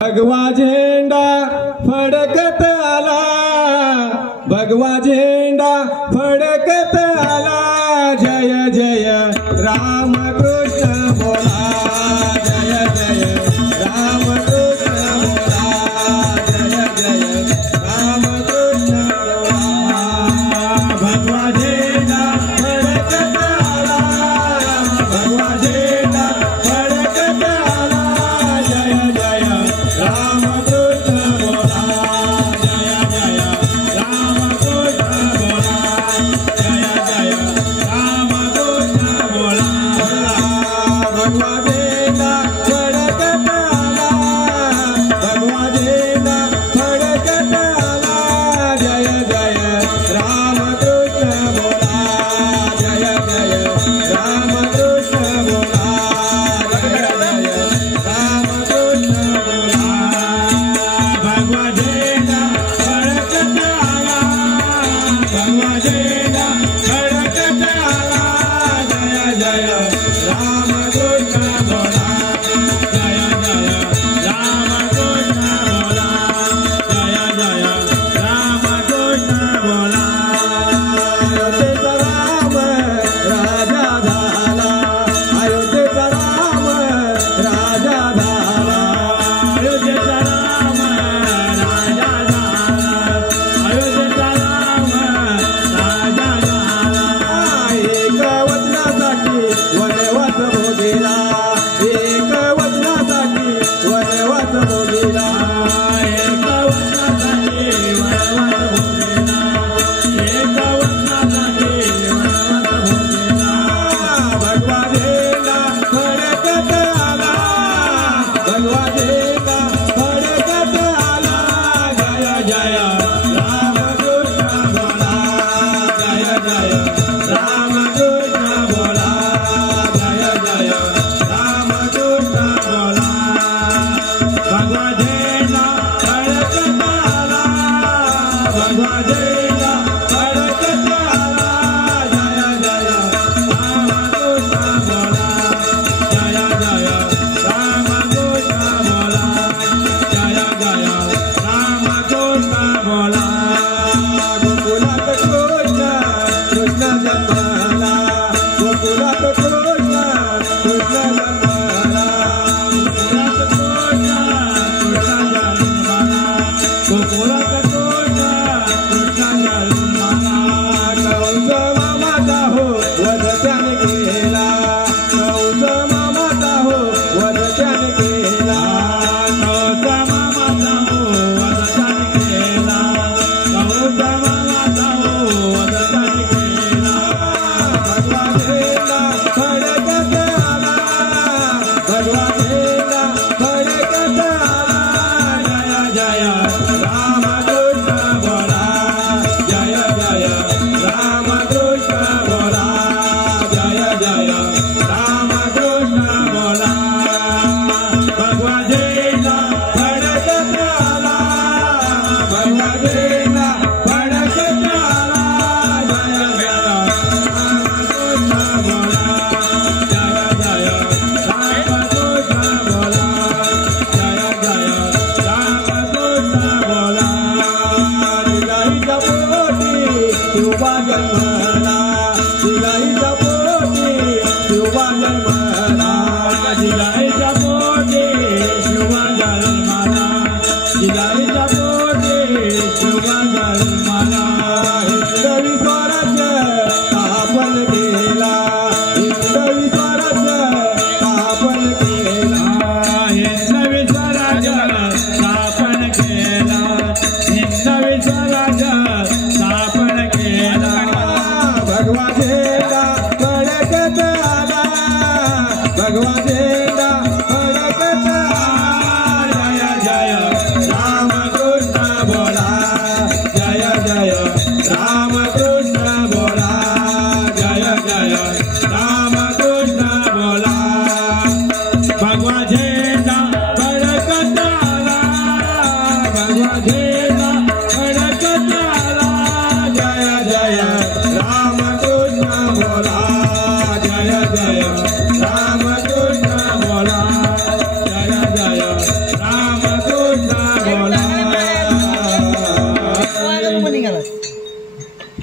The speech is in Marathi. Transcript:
भगवा झेंडा फडकत आला, भगवा झेंडा फडकत आला, जय जय राम कृष्ण बोला, जय जय राम कृष्ण बोला, जय जय राम कृष्ण बोला। भगवा झेंडा फडकत आला, भगवा झेंडा फडकत आला, जय जय राम कृष्ण बोला, जय जय राम कृष्ण बोला, जय जय राम कृष्ण बोला। भगवा झेंडा फडकत आला, भगवा झेंडा फडकत आला, जय जय राम कृष्ण बोला, जय जय राम कृष्ण बोला, जय जय राम कृष्ण बोला। भगवा झेंडा फडकत आला, भगवा झेंडा फडकत आला, जय जय राम कृष्ण बोला, जय जय राम कृष्ण बोला, जय जय राम कृष्ण बोला। अयोध्येचा राम राजा झाला, अयोध्येचा राम राजा झाला, अयोध्येचा राम राजा झाला, अयोध्येचा राम राजा झाला। एक वचनासाठी वनवास भोगीला, एक वचनासाठी वनवास भोगीला, एक वचनासाठी वनवास भोगीला, एक वचनासाठी वनवास भोगीला। भगवा झेंडा फडकत आला, भगवा झेंडा फडकत आला, जय जय राम कृष्ण बोला, जय जय राम कृष्ण बोला, जय जय राम कृष्ण बोला। भगवा झेंडा फडकत आला, भगवा झेंडा फडकत आला, जय जय राम कृष्ण बोला, जय जय राम कृष्ण बोला, जय जय राम कृष्ण बोला। गोकुलात कृष्ण कृष्ण जन्मला, गोकुलात कृष्ण कृष्ण जन्मला, गोकुलात कृष्ण कृष्ण जन्मला, गोकुलात कृष्ण कृष्ण जन्मला। कंस मामाचा हो वध त्याने केला, कंस मामाचा हो वध त्याने केला, कंस मामाचा हो वध त्याने केला, कंस मामाचा हो वध त्याने केला। भगवा झेंडा फडकत आला, भगवा झेंडा फडकत आला, जय जय राम कृष्ण बोला, जय जय राम कृष्ण बोला, जय जय राम कृष्ण बोला। भगवा झेंडा फडकत आला, भगवा झेंडा फडकत आला, जय जय राम कृष्ण बोला, जय जय राम कृष्ण बोला, जय जय राम कृष्ण बोला। दिगाईच्या पोटी शिवबा जन्मला, दिगाईच्या पोटी शिवबा जन्मला, दिगाईच्या पोटी शिवबा जन्मला, दिगाई